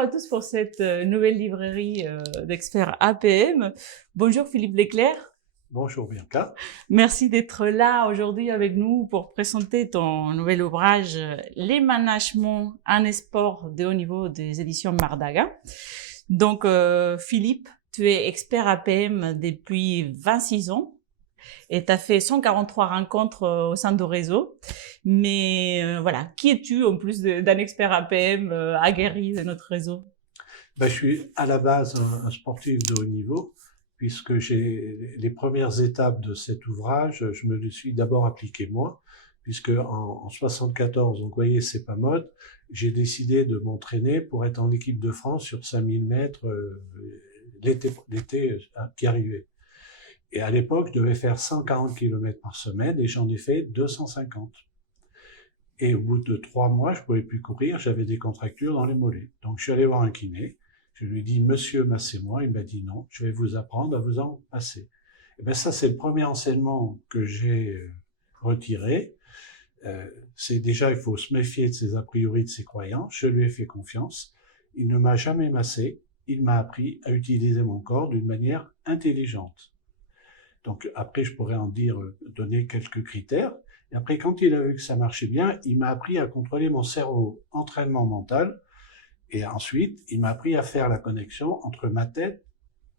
à tous pour cette nouvelle librairie d'experts APM. Bonjour Philippe Leclerc. Bonjour Bianca. Merci d'être là aujourd'hui avec nous pour présenter ton nouvel ouvrage Les managements en sport de haut niveau des éditions Mardaga. Donc Philippe, tu es expert APM depuis 26 ans. Et tu as fait 143 rencontres au sein de réseau. Mais voilà, qui es-tu en plus d'un expert APM aguerri de notre réseau? Je suis à la base un sportif de haut niveau, puisque j'ai les premières étapes de cet ouvrage, je me les suis d'abord appliqué moi, puisque en 74, donc vous voyez, c'est pas mode, j'ai décidé de m'entraîner pour être en équipe de France sur 5000 mètres l'été qui arrivait. Et à l'époque, je devais faire 140 km par semaine et j'en ai fait 250. Et au bout de 3 mois, je pouvais plus courir, j'avais des contractures dans les mollets. Donc je suis allé voir un kiné, je lui ai dit « Monsieur, massez-moi ». Il m'a dit « Non, je vais vous apprendre à vous en passer ». Et bien ça, c'est le premier enseignement que j'ai retiré. C'est déjà, il faut se méfier de ses a priori, de ses croyances. Je lui ai fait confiance. Il ne m'a jamais massé. Il m'a appris à utiliser mon corps d'une manière intelligente. Donc après, je pourrais donner quelques critères. Et après, quand il a vu que ça marchait bien, il m'a appris à contrôler mon cerveau, entraînement mental. Et ensuite, il m'a appris à faire la connexion entre ma tête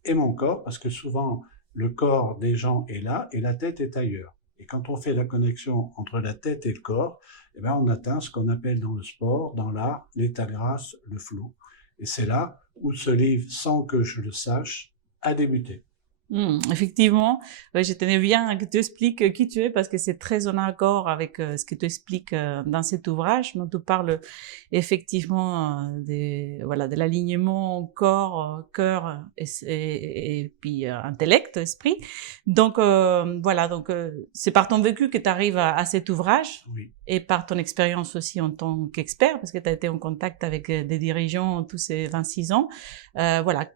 et mon corps, parce que souvent, le corps des gens est là et la tête est ailleurs. Et quand on fait la connexion entre la tête et le corps, eh bien, on atteint ce qu'on appelle dans le sport, dans l'art, l'état de grâce, le flow. Et c'est là où ce livre, sans que je le sache, a débuté. Effectivement, ouais, je tenais bien que tu expliques qui tu es parce que c'est très en accord avec ce que tu expliques dans cet ouvrage dont tu parles effectivement de l'alignement corps, cœur et puis intellect, esprit. Donc c'est par ton vécu que tu arrives à cet ouvrage. Oui. Et par ton expérience aussi en tant qu'expert, parce que tu as été en contact avec des dirigeants tous ces 26 ans.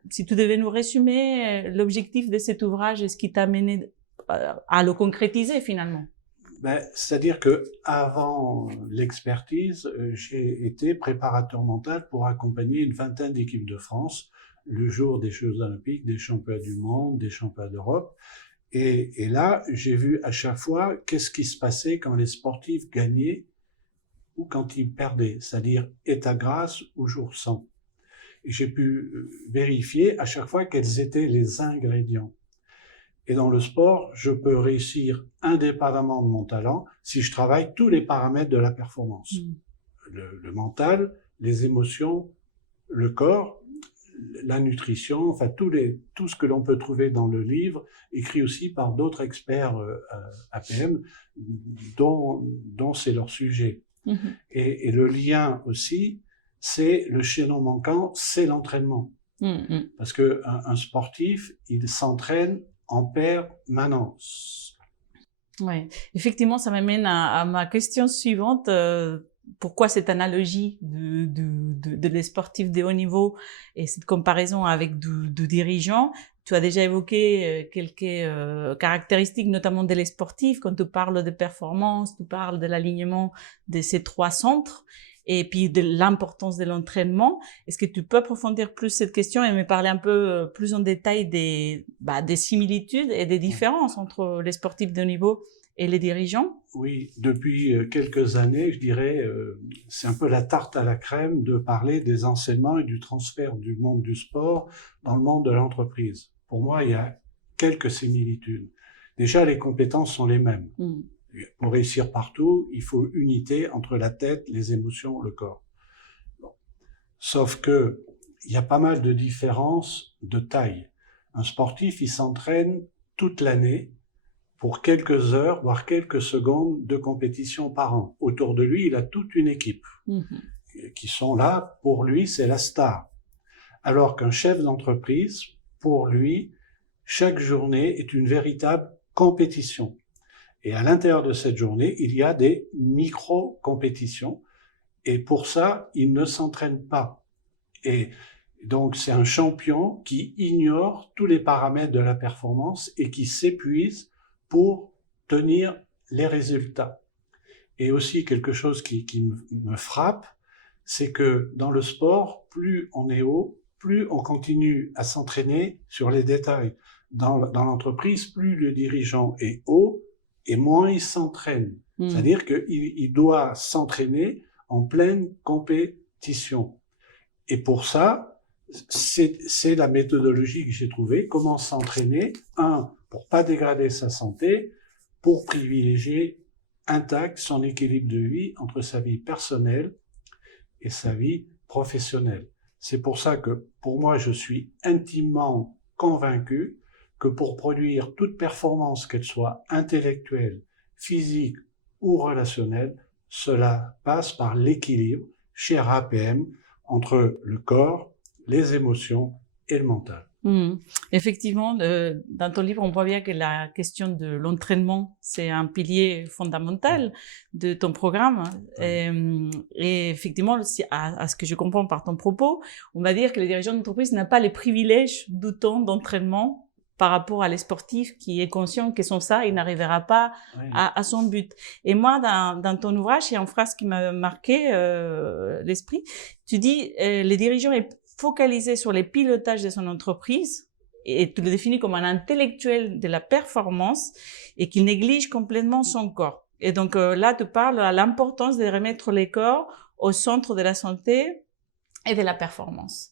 Si tu devais nous résumer l'objectif de cet ouvrage et ce qui t'a mené à le concrétiser finalement. C'est-à-dire que avant l'expertise, j'ai été préparateur mental pour accompagner une vingtaine d'équipes de France le jour des Jeux Olympiques, des Championnats du Monde, des Championnats d'Europe. Et là, j'ai vu à chaque fois qu'est-ce qui se passait quand les sportifs gagnaient ou quand ils perdaient, c'est-à-dire état de grâce ou jour sans. Et j'ai pu vérifier à chaque fois quels étaient les ingrédients. Et dans le sport, je peux réussir indépendamment de mon talent si je travaille tous les paramètres de la performance. Le mental, les émotions, le corps, la nutrition, enfin tout ce que l'on peut trouver dans le livre, écrit aussi par d'autres experts APM, dont c'est leur sujet. Et le lien aussi, c'est le chaînon manquant, c'est l'entraînement. Parce qu'un sportif, il s'entraîne en permanence. Oui, effectivement, ça m'amène à ma question suivante. Pourquoi cette analogie de les sportifs de haut niveau et cette comparaison avec du dirigeant? Tu as déjà évoqué quelques caractéristiques, notamment des sportifs, quand tu parles de performance, tu parles de l'alignement de ces 3 centres et puis de l'importance de l'entraînement. Est-ce que tu peux approfondir plus cette question et me parler un peu plus en détail des similitudes et des différences entre les sportifs de haut niveau et les dirigeants? Oui, depuis quelques années, je dirais, c'est un peu la tarte à la crème de parler des enseignements et du transfert du monde du sport dans le monde de l'entreprise. Pour moi, il y a quelques similitudes. Déjà, les compétences sont les mêmes. Pour réussir partout, il faut unité entre la tête, les émotions, le corps. Bon. Sauf que il y a pas mal de différences de taille. Un sportif, il s'entraîne toute l'année pour quelques heures, voire quelques secondes de compétition par an. Autour de lui, il a toute une équipe qui sont là. Pour lui, c'est la star. Alors qu'un chef d'entreprise, pour lui, chaque journée est une véritable compétition. Et à l'intérieur de cette journée, il y a des micro-compétitions. Et pour ça, il ne s'entraîne pas. Et donc, c'est un champion qui ignore tous les paramètres de la performance et qui s'épuise pour tenir les résultats. Et aussi, quelque chose qui me frappe, c'est que dans le sport, plus on est haut, plus on continue à s'entraîner sur les détails. Dans l'entreprise, plus le dirigeant est haut et moins il s'entraîne. C'est-à-dire qu'il doit s'entraîner en pleine compétition. Et pour ça, c'est la méthodologie que j'ai trouvée. Comment s'entraîner, pour pas dégrader sa santé, pour privilégier intact son équilibre de vie entre sa vie personnelle et sa vie professionnelle. C'est pour ça que, pour moi, je suis intimement convaincu que pour produire toute performance, qu'elle soit intellectuelle, physique ou relationnelle, cela passe par l'équilibre chez RAPM entre le corps, les émotions et le mental. Effectivement, dans ton livre, on voit bien que la question de l'entraînement, c'est un pilier fondamental de ton programme. Et effectivement, à ce que je comprends par ton propos, on va dire que les dirigeants d'entreprise n'ont pas les privilèges du temps d'entraînement par rapport à les sportifs qui est conscient que sans ça, il n'arrivera pas à son but. Et moi, dans ton ouvrage, il y a une phrase qui m'a marqué l'esprit. Tu dis, les dirigeants est focalisé sur les pilotages de son entreprise et tu le définis comme un intellectuel de la performance et qu'il néglige complètement son corps. Et donc là, tu parles de l'importance de remettre les corps au centre de la santé et de la performance.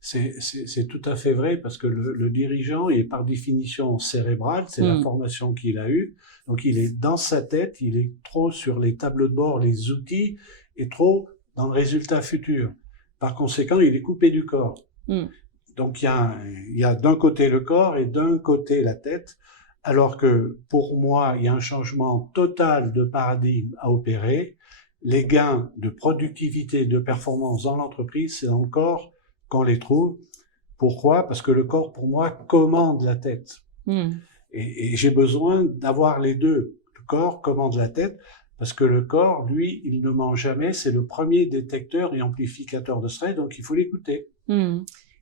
C'est tout à fait vrai parce que le dirigeant est par définition cérébral, c'est la formation qu'il a eue. Donc il est dans sa tête, il est trop sur les tableaux de bord, les outils et trop dans le résultat futur. Par conséquent, il est coupé du corps. Donc il y a d'un côté le corps et d'un côté la tête, alors que pour moi, il y a un changement total de paradigme à opérer. Les gains de productivité, de performance dans l'entreprise, c'est dans le corps qu'on les trouve. Pourquoi? Parce que le corps, pour moi, commande la tête. Et j'ai besoin d'avoir les deux. Le corps commande la tête, parce que le corps, lui, il ne ment jamais. C'est le premier détecteur et amplificateur de stress, donc il faut l'écouter.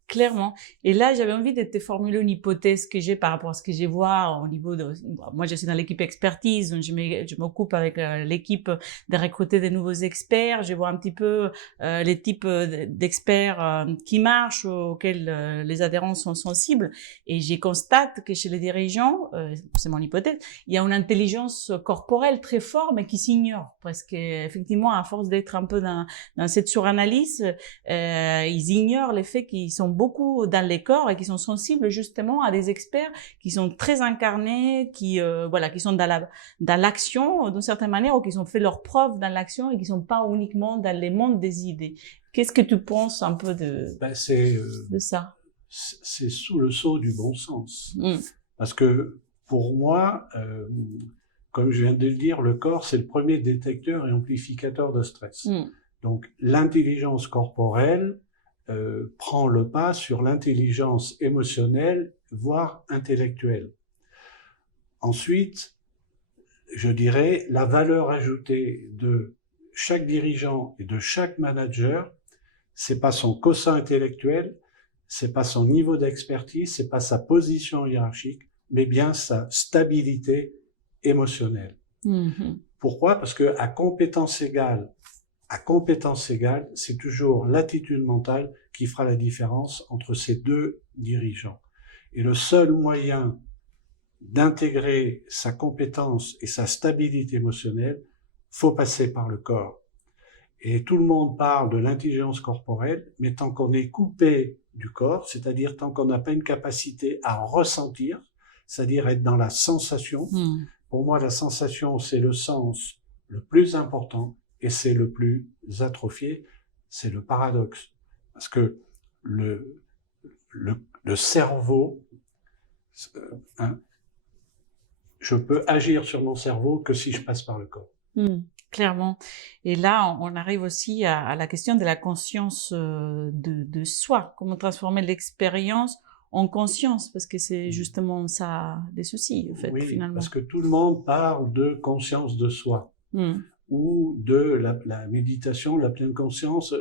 Clairement. Et là, j'avais envie de te formuler une hypothèse que j'ai par rapport à ce que je vois au niveau de... Moi, je suis dans l'équipe expertise, donc je m'occupe avec l'équipe de recruter des nouveaux experts. Je vois un petit peu les types d'experts qui marchent, auxquels les adhérents sont sensibles. Et je constate que chez les dirigeants, c'est mon hypothèse, il y a une intelligence corporelle très forte, mais qui s'ignore. Parce qu'effectivement, à force d'être un peu dans cette suranalyse, ils ignorent le fait qu'ils sont beaucoup dans les corps et qui sont sensibles justement à des experts qui sont très incarnés, qui sont dans l'action d'une certaine manière, ou qui ont fait leur preuve dans l'action et qui sont pas uniquement dans les mondes des idées. Qu'est-ce que tu penses un peu de ça? C'est sous le sceau du bon sens. Parce que pour moi, comme je viens de le dire, le corps, c'est le premier détecteur et amplificateur de stress. Donc l'intelligence corporelle prend le pas sur l'intelligence émotionnelle, voire intellectuelle. Ensuite, je dirais, la valeur ajoutée de chaque dirigeant et de chaque manager, c'est pas son quotient intellectuel, c'est pas son niveau d'expertise, c'est pas sa position hiérarchique, mais bien sa stabilité émotionnelle. Pourquoi? Parce que à compétence égale, c'est toujours l'attitude mentale qui fera la différence entre ces deux dirigeants. Et le seul moyen d'intégrer sa compétence et sa stabilité émotionnelle, faut passer par le corps. Et tout le monde parle de l'intelligence corporelle, mais tant qu'on est coupé du corps, c'est-à-dire tant qu'on n'a pas une capacité à ressentir, c'est-à-dire être dans la sensation, pour moi la sensation c'est le sens le plus important, et c'est le plus atrophié, c'est le paradoxe. Parce que le cerveau, je peux agir sur mon cerveau que si je passe par le corps. Clairement. Et là, on arrive aussi à la question de la conscience de soi. Comment transformer l'expérience en conscience, parce que c'est justement ça des soucis, en fait, finalement. Parce que tout le monde parle de conscience de soi. Ou de la méditation, la pleine conscience.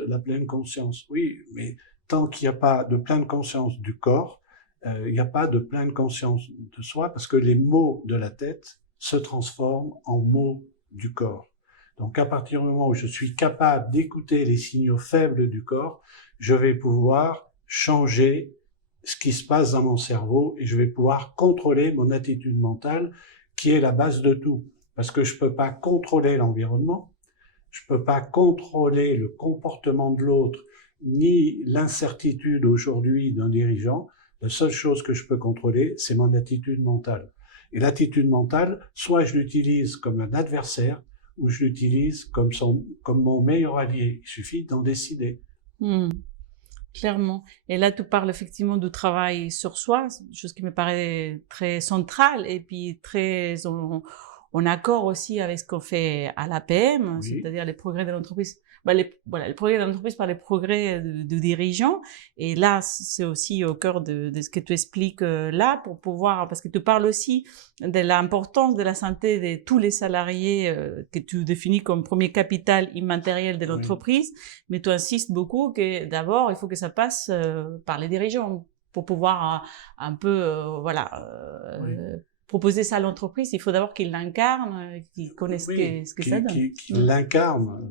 Oui, mais tant qu'il n'y a pas de pleine conscience du corps, il n'y a pas de pleine conscience de soi, parce que les mots de la tête se transforment en mots du corps. Donc à partir du moment où je suis capable d'écouter les signaux faibles du corps, je vais pouvoir changer ce qui se passe dans mon cerveau et je vais pouvoir contrôler mon attitude mentale qui est la base de tout. Parce que je peux pas contrôler l'environnement, je peux pas contrôler le comportement de l'autre, ni l'incertitude aujourd'hui d'un dirigeant. La seule chose que je peux contrôler, c'est mon attitude mentale. Et l'attitude mentale, soit je l'utilise comme un adversaire, ou je l'utilise comme mon meilleur allié. Il suffit d'en décider. Clairement. Et là, tu parles effectivement du travail sur soi, chose qui me paraît très centrale et puis très en accord aussi avec ce qu'on fait à l'APM, Oui. c'est-à-dire les progrès de l'entreprise. Les progrès de l'entreprise par les progrès de dirigeants. Et là, c'est aussi au cœur de ce que tu expliques là pour pouvoir, parce que tu parles aussi de l'importance de la santé de tous les salariés que tu définis comme premier capital immatériel de l'entreprise. Oui. Mais tu insistes beaucoup que d'abord, il faut que ça passe par les dirigeants pour pouvoir un peu, oui. Proposer ça à l'entreprise, il faut d'abord qu'ils l'incarnent, qu'ils connaissent ce que ça donne. Qu'ils l'incarnent,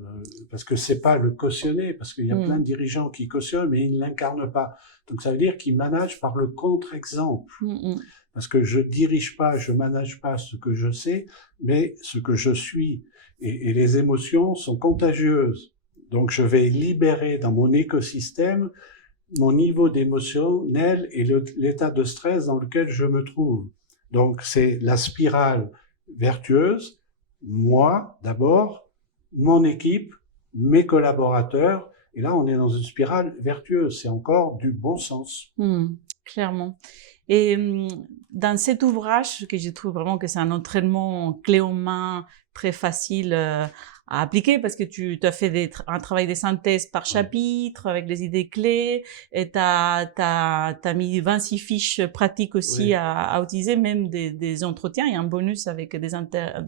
parce que c'est pas le cautionner, parce qu'il y a plein de dirigeants qui cautionnent, mais ils ne l'incarnent pas. Donc ça veut dire qu'ils managent par le contre-exemple. Parce que je dirige pas, je manage pas ce que je sais, mais ce que je suis. Et les émotions sont contagieuses. Donc je vais libérer dans mon écosystème mon niveau d'émotionnel et l'état de stress dans lequel je me trouve. Donc, c'est la spirale vertueuse, moi d'abord, mon équipe, mes collaborateurs, et là, on est dans une spirale vertueuse, c'est encore du bon sens. Clairement. Et dans cet ouvrage, que je trouve vraiment que c'est un entraînement clé en main, très facile à appliquer parce que tu as fait un travail de synthèse par chapitre avec des idées clés et t'as mis 26 fiches pratiques aussi à utiliser, même des entretiens. Il y a un bonus avec des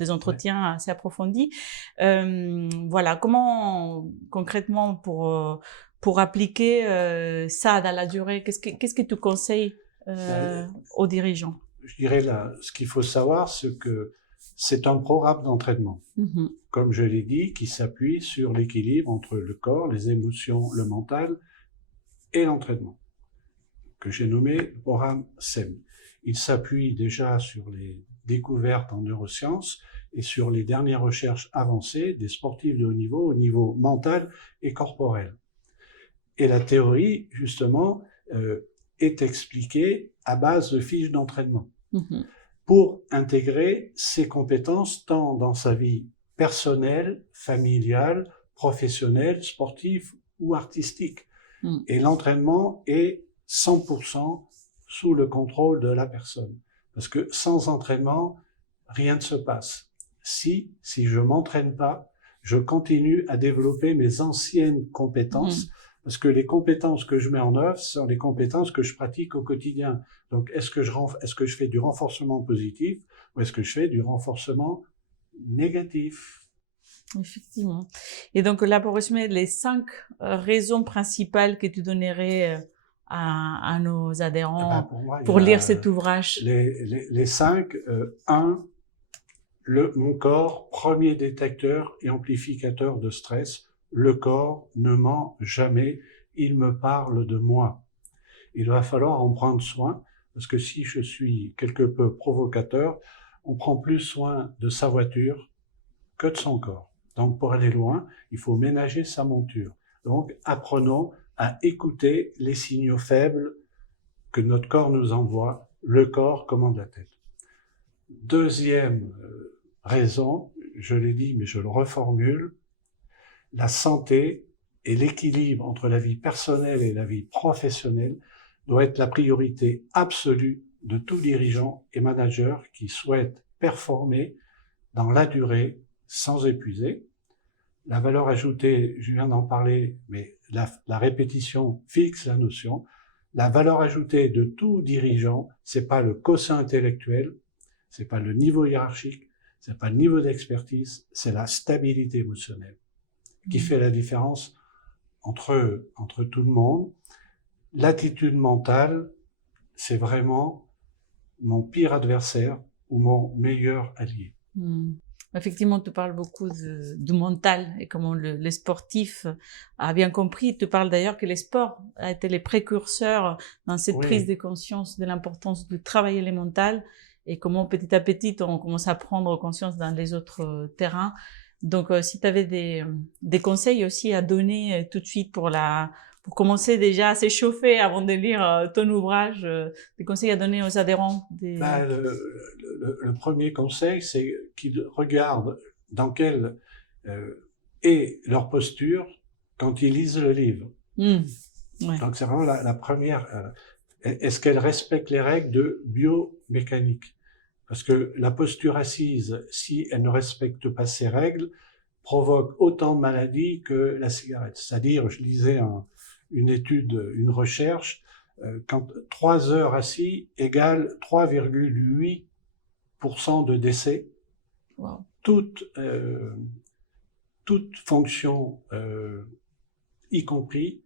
entretiens assez approfondis. Voilà. Comment, concrètement, pour appliquer ça dans la durée, qu'est-ce que tu conseilles aux dirigeants? Je dirais là, ce qu'il faut savoir, c'est que c'est un programme d'entraînement, comme je l'ai dit, qui s'appuie sur l'équilibre entre le corps, les émotions, le mental et l'entraînement, que j'ai nommé le programme SEM. Il s'appuie déjà sur les découvertes en neurosciences et sur les dernières recherches avancées des sportifs de haut niveau mental et corporel. Et la théorie, justement, est expliquée à base de fiches d'entraînement pour intégrer ses compétences tant dans sa vie personnelle, familiale, professionnelle, sportive ou artistique. Et l'entraînement est 100% sous le contrôle de la personne. Parce que sans entraînement, rien ne se passe. Si je m'entraîne pas, je continue à développer mes anciennes compétences parce que les compétences que je mets en œuvre sont les compétences que je pratique au quotidien. Donc, est-ce que je fais du renforcement positif ou est-ce que je fais du renforcement négatif? Effectivement. Et donc, là, pour résumer, les 5 raisons principales que tu donnerais à nos adhérents pour lire cet ouvrage. Les 5, 1, mon corps, premier détecteur et amplificateur de stress. Le corps ne ment jamais, il me parle de moi. Il va falloir en prendre soin, parce que si je suis quelque peu provocateur, on prend plus soin de sa voiture que de son corps. Donc pour aller loin, il faut ménager sa monture. Donc apprenons à écouter les signaux faibles que notre corps nous envoie. Le corps commande la tête. Deuxième raison, je l'ai dit mais je le reformule, la santé et l'équilibre entre la vie personnelle et la vie professionnelle doit être la priorité absolue de tout dirigeant et manager qui souhaite performer dans la durée sans épuiser. La valeur ajoutée, je viens d'en parler, mais la répétition fixe la notion. La valeur ajoutée de tout dirigeant, c'est pas le quotient intellectuel, c'est pas le niveau hiérarchique, c'est pas le niveau d'expertise, c'est la stabilité émotionnelle qui fait la différence entre tout le monde. L'attitude mentale, c'est vraiment mon pire adversaire ou mon meilleur allié. Effectivement, tu parles beaucoup du mental et comment les sportifs a bien compris. Tu parles d'ailleurs que les sports a été les précurseurs dans cette prise Oui, de conscience de l'importance de travailler les mentales et comment petit à petit on commence à prendre conscience dans les autres terrains. Donc, si tu avais des conseils aussi à donner tout de suite pour commencer déjà à s'échauffer avant de lire ton ouvrage, des conseils à donner aux adhérents bah, le premier conseil, c'est qu'ils regardent dans quelle est leur posture quand ils lisent le livre. Ouais. Donc c'est vraiment la première. Est-ce qu'elle respecte les règles de biomécanique? Parce que la posture assise, si elle ne respecte pas ces règles, provoque autant de maladies que la cigarette. C'est-à-dire, je lisais une étude, une recherche, quand 3 heures assis égale 3,8% de décès, Wow. toute fonction, y compris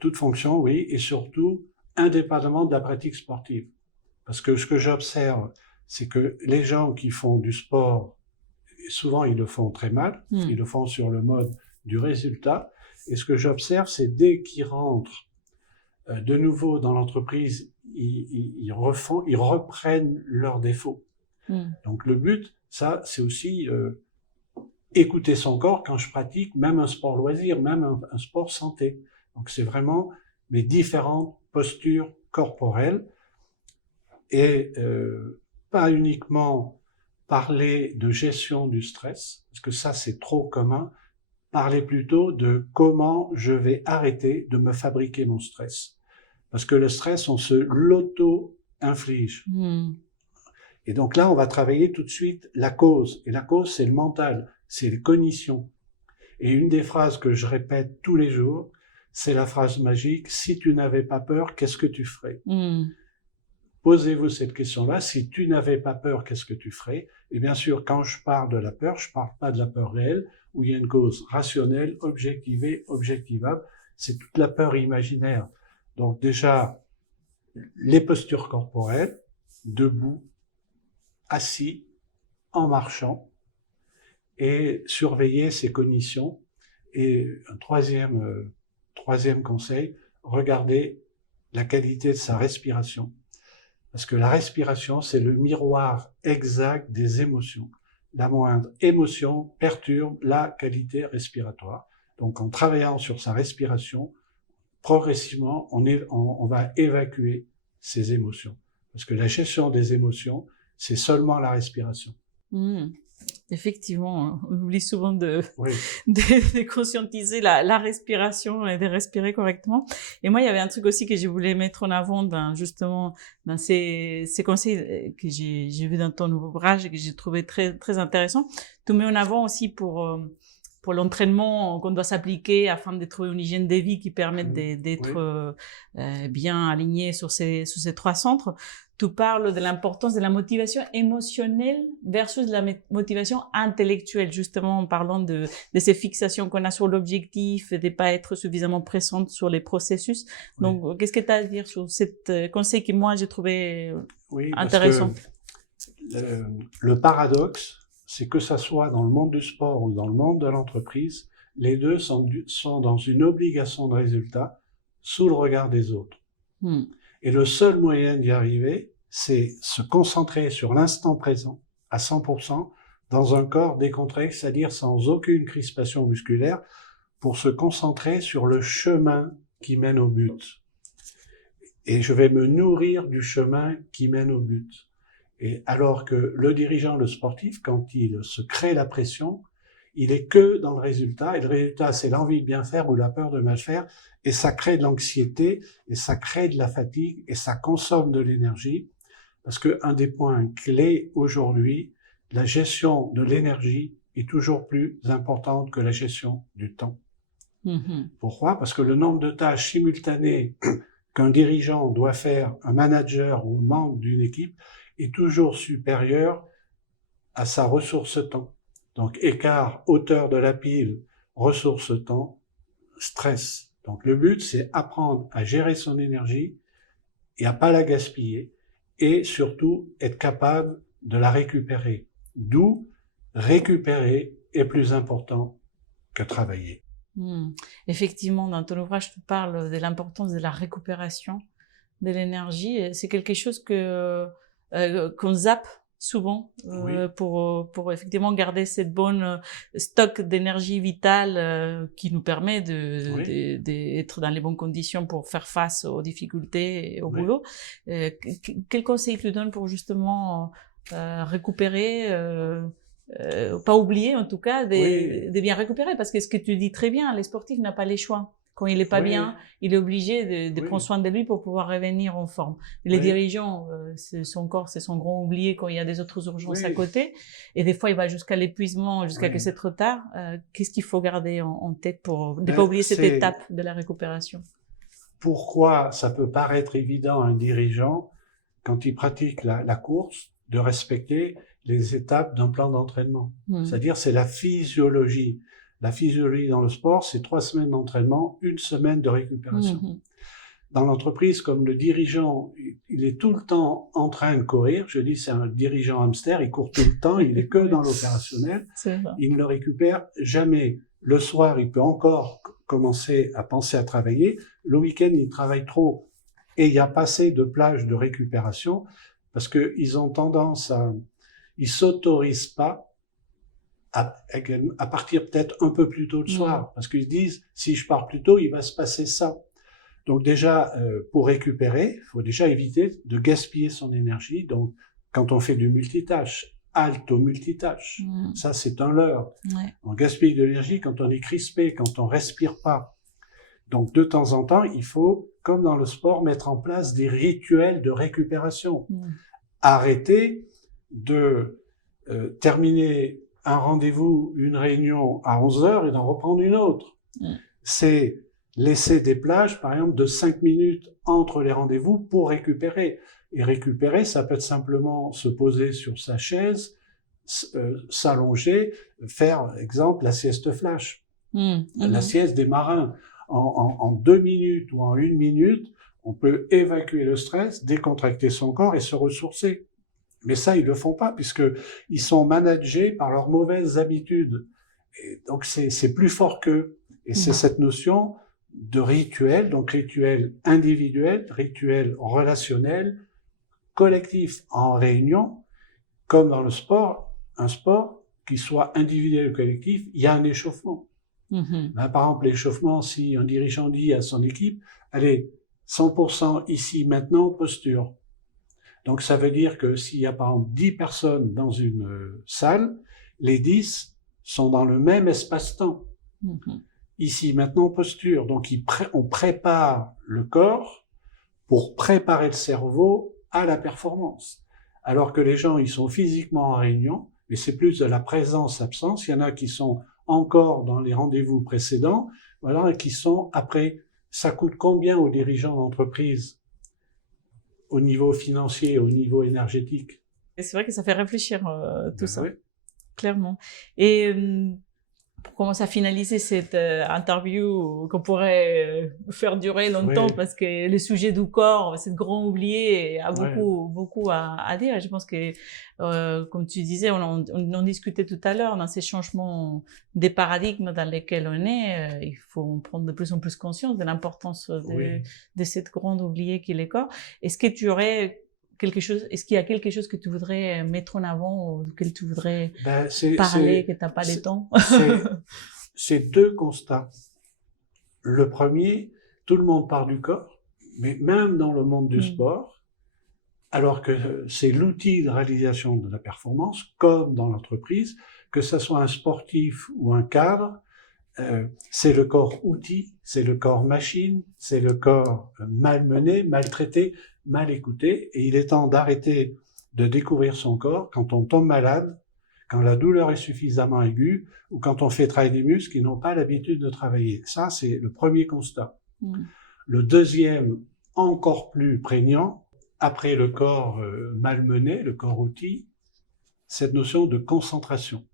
toute fonction, oui, et surtout indépendamment de la pratique sportive. Parce que ce que j'observe, c'est que les gens qui font du sport, souvent ils le font très mal, ils le font sur le mode du résultat, et ce que j'observe, c'est dès qu'ils rentrent de nouveau dans l'entreprise, ils reprennent leurs défauts. Donc le but, ça, c'est aussi écouter son corps quand je pratique même un sport loisir, même un sport santé. Donc c'est vraiment mes différentes postures corporelles et pas uniquement parler de gestion du stress, parce que ça c'est trop commun, parler plutôt de comment je vais arrêter de me fabriquer mon stress. Parce que le stress, on se l'auto-inflige. Et donc là, on va travailler tout de suite la cause. Et la cause, c'est le mental, c'est les cognitions. Et une des phrases que je répète tous les jours, c'est la phrase magique, si tu n'avais pas peur, qu'est-ce que tu ferais? Posez-vous cette question-là, si tu n'avais pas peur, qu'est-ce que tu ferais? Et bien sûr, quand je parle de la peur, je ne parle pas de la peur réelle, où il y a une cause rationnelle, objectivée, objectivable. C'est toute la peur imaginaire. Donc déjà, les postures corporelles, debout, assis, en marchant, et surveiller ses cognitions. Et un troisième conseil, regarder la qualité de sa respiration. Parce que la respiration, c'est le miroir exact des émotions. La moindre émotion perturbe la qualité respiratoire. Donc en travaillant sur sa respiration, progressivement, on va évacuer ces émotions. Parce que la gestion des émotions, c'est seulement la respiration. Effectivement, on oublie souvent Oui. de conscientiser la respiration et de respirer correctement. Et moi, il y avait un truc aussi que je voulais mettre en avant justement dans ces conseils que j'ai vu dans ton ouvrage et que j'ai trouvé très, très intéressant. Tu mets en avant aussi pour l'entraînement qu'on doit s'appliquer afin de trouver une hygiène de vie qui permette d'être bien aligné sur ces 3 centres. Tu parles de l'importance de la motivation émotionnelle versus la motivation intellectuelle, justement en parlant de ces fixations qu'on a sur l'objectif et de pas être suffisamment présente sur les processus. Donc, qu'est-ce que tu as à dire sur cet conseil que moi j'ai trouvé intéressant? Parce que le paradoxe, c'est que ça soit dans le monde du sport ou dans le monde de l'entreprise, les deux sont dans une obligation de résultat sous le regard des autres. Et le seul moyen d'y arriver, c'est se concentrer sur l'instant présent à 100% dans un corps décontracté, c'est-à-dire sans aucune crispation musculaire, pour se concentrer sur le chemin qui mène au but. Et je vais me nourrir du chemin qui mène au but. Et alors que le dirigeant, le sportif, quand il se crée la pression, il est que dans le résultat, et le résultat, c'est l'envie de bien faire ou la peur de mal faire, et ça crée de l'anxiété, et ça crée de la fatigue, et ça consomme de l'énergie, parce qu'un des points clés aujourd'hui, la gestion de l'énergie est toujours plus importante que la gestion du temps. Pourquoi? Parce que le nombre de tâches simultanées qu'un dirigeant doit faire, un manager ou membre d'une équipe, est toujours supérieur à sa ressource temps. Donc écart, hauteur de la pile, ressource temps, stress. Donc le but, c'est apprendre à gérer son énergie et à pas la gaspiller et surtout être capable de la récupérer. D'où récupérer est plus important que travailler. Effectivement, dans ton ouvrage, tu parles de l'importance de la récupération de l'énergie. C'est quelque chose qu'on zappe souvent Oui. pour effectivement garder cette bonne stock d'énergie vitale qui nous permet Oui. d'être dans les bonnes conditions pour faire face aux difficultés et au Oui. boulot. Quel conseil tu donnes pour justement récupérer pas oublier en tout cas Oui. de bien récupérer, parce que ce que tu dis très bien, les sportifs n'ont pas les choix. Quand il est pas Oui. bien, il est obligé de Oui. prendre soin de lui pour pouvoir revenir en forme. Les Oui. dirigeants, son corps, c'est son grand oublié quand il y a des autres urgences Oui. à côté. Et des fois, il va jusqu'à l'épuisement, jusqu'à Oui. que c'est trop tard. Qu'est-ce qu'il faut garder en tête pour ne Ben, pas oublier cette c'est étape de la récupération? pourquoi ça peut paraître évident à un dirigeant, quand il pratique la course, de respecter les étapes d'un plan d'entraînement. C'est-à-dire, c'est la physiologie. La physiologie dans le sport, c'est 3 semaines d'entraînement, 1 semaine de récupération. Dans l'entreprise, comme le dirigeant, il est tout le temps en train de courir. Je dis, c'est un dirigeant hamster, il court tout le temps, il est que dans l'opérationnel. Il ne récupère jamais. Le soir, il peut encore commencer à penser à travailler. Le week-end, il travaille trop. Et il n'y a pas assez de plages de récupération parce qu'ils ont tendance ils s'autorisent pas à partir peut-être un peu plus tôt le soir, parce qu'ils se disent, si je pars plus tôt, il va se passer ça. Donc déjà, pour récupérer, il faut déjà éviter de gaspiller son énergie. Donc, quand on fait du multitâche, halte au multitâche. Ça, c'est un leurre. Ouais. On gaspille de l'énergie quand on est crispé, quand on respire pas. Donc, de temps en temps, il faut, comme dans le sport, mettre en place des rituels de récupération. Arrêter de terminer un rendez-vous, une réunion à 11h et d'en reprendre une autre. C'est laisser des plages, par exemple, de 5 minutes entre les rendez-vous pour récupérer. Et récupérer, ça peut être simplement se poser sur sa chaise, s'allonger, faire, exemple, la sieste flash. La sieste des marins. En 2 minutes ou en 1 minute, on peut évacuer le stress, décontracter son corps et se ressourcer. Mais ça, ils le font pas, puisque ils sont managés par leurs mauvaises habitudes. Et donc, c'est plus fort qu'eux. Et c'est cette notion de rituel, donc rituel individuel, rituel relationnel, collectif en réunion, comme dans le sport, un sport qui soit individuel ou collectif, il y a un échauffement. Ben, par exemple, l'échauffement, si un dirigeant dit à son équipe, allez, 100% ici, maintenant, posture. Donc, ça veut dire que s'il y a, par exemple, 10 personnes dans une salle, les 10 sont dans le même espace-temps. Ici, maintenant, posture. Donc, on prépare le corps pour préparer le cerveau à la performance. Alors que les gens, ils sont physiquement en réunion, mais c'est plus de la présence-absence. Il y en a qui sont encore dans les rendez-vous précédents, voilà, et qui sont après. Ça coûte combien aux dirigeants d'entreprise, au niveau financier, au niveau énergétique? Et c'est vrai que ça fait réfléchir tout ça, oui. Clairement. Et pour commencer à finaliser cette interview qu'on pourrait faire durer longtemps, parce que le sujet du corps, c'est le grand oublié, a beaucoup à dire. Et je pense que, comme tu disais, on en discutait tout à l'heure, dans ces changements des paradigmes dans lesquels on est, il faut en prendre de plus en plus conscience de l'importance de cette grande oubliée qui est le corps. Est-ce que tu aurais est-ce qu'il y a quelque chose que tu voudrais mettre en avant, ou duquel tu voudrais parler, que tu n'as pas le temps? C'est 2 constats. Le premier, tout le monde parle du corps, mais même dans le monde du sport, alors que c'est l'outil de réalisation de la performance, comme dans l'entreprise, que ce soit un sportif ou un cadre, c'est le corps outil, c'est le corps machine, c'est le corps malmené, maltraité, mal écouté, et il est temps d'arrêter de découvrir son corps quand on tombe malade, quand la douleur est suffisamment aiguë, ou quand on fait travailler des muscles qui n'ont pas l'habitude de travailler. Ça, c'est le premier constat. Le deuxième, encore plus prégnant, après le corps malmené, le corps outil, cette notion de concentration.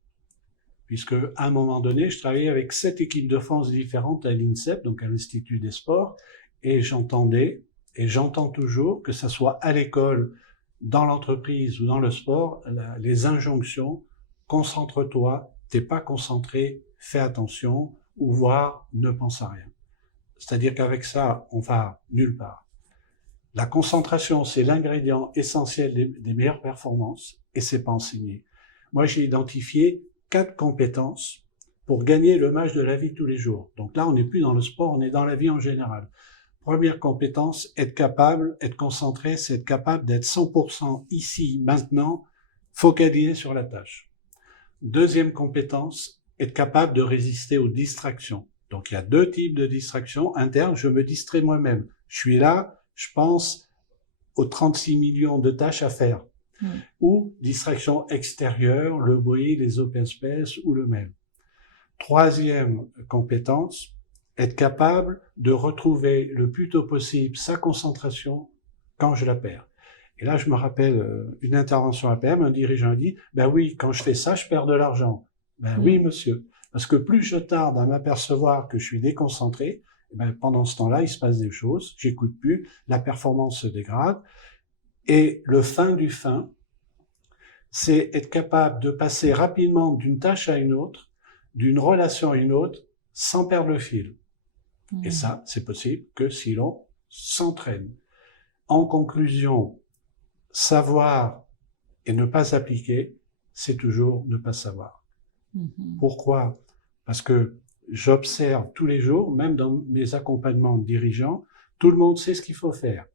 Puisque à un moment donné, je travaillais avec 7 équipes de France différentes à l'INSEP, donc à l'Institut des sports, et j'entendais, et j'entends toujours, que ça soit à l'école, dans l'entreprise ou dans le sport, les injonctions concentre-toi, t'es pas concentré, fais attention, ou voire ne pense à rien. C'est-à-dire qu'avec ça, on va nulle part. La concentration, c'est l'ingrédient essentiel des meilleures performances et c'est pas enseigné. Moi, j'ai identifié 4 compétences pour gagner le match de la vie de tous les jours. Donc là, on n'est plus dans le sport, on est dans la vie en général. Première compétence, être capable, être concentré, c'est être capable d'être 100% ici, maintenant, focalisé sur la tâche. Deuxième compétence, être capable de résister aux distractions. Donc il y a 2 types de distractions internes, je me distrais moi-même. Je suis là, je pense aux 36 millions de tâches à faire. Ou distraction extérieure, le bruit, les open space ou le mail. Troisième compétence, être capable de retrouver le plus tôt possible sa concentration quand je la perds. Et là, je me rappelle une intervention APM, un dirigeant dit, ben oui, quand je fais ça, je perds de l'argent. Ben oui, monsieur. Parce que plus je tarde à m'apercevoir que je suis déconcentré, ben pendant ce temps-là, il se passe des choses, j'écoute plus, la performance se dégrade. Et le fin du fin, c'est être capable de passer rapidement d'une tâche à une autre, d'une relation à une autre, sans perdre le fil. Et ça, c'est possible que si l'on s'entraîne. En conclusion, savoir et ne pas appliquer, c'est toujours ne pas savoir. Pourquoi? Parce que j'observe tous les jours, même dans mes accompagnements de dirigeants, tout le monde sait ce qu'il faut faire.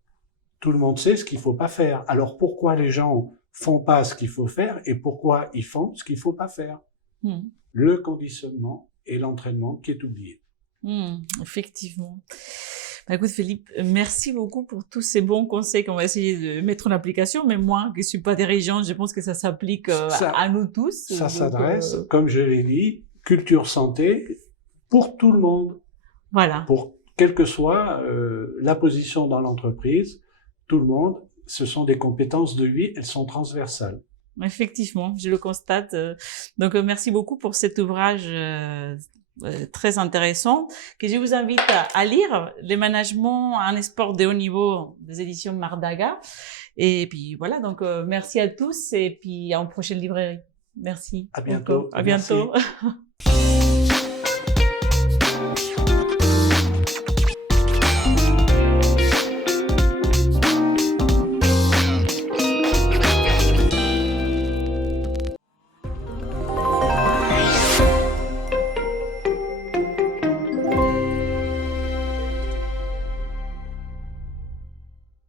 Tout le monde sait ce qu'il faut pas faire. Alors pourquoi les gens font pas ce qu'il faut faire et pourquoi ils font ce qu'il faut pas faire? Le conditionnement et l'entraînement qui est oublié. Effectivement. Bah, écoute Philippe, merci beaucoup pour tous ces bons conseils qu'on va essayer de mettre en application. Mais moi, qui suis pas dirigeante, je pense que ça s'applique à nous tous. Ça s'adresse, comme je l'ai dit, culture santé pour tout le monde. Voilà. Pour quelle que soit la position dans l'entreprise, tout le monde, ce sont des compétences de vie, elles sont transversales. Effectivement, je le constate. Donc, merci beaucoup pour cet ouvrage très intéressant que je vous invite à lire, Le management en sport de haut niveau des éditions Mardaga. Et puis voilà, donc merci à tous et puis à une prochaine librairie. Merci. À bientôt. À bientôt.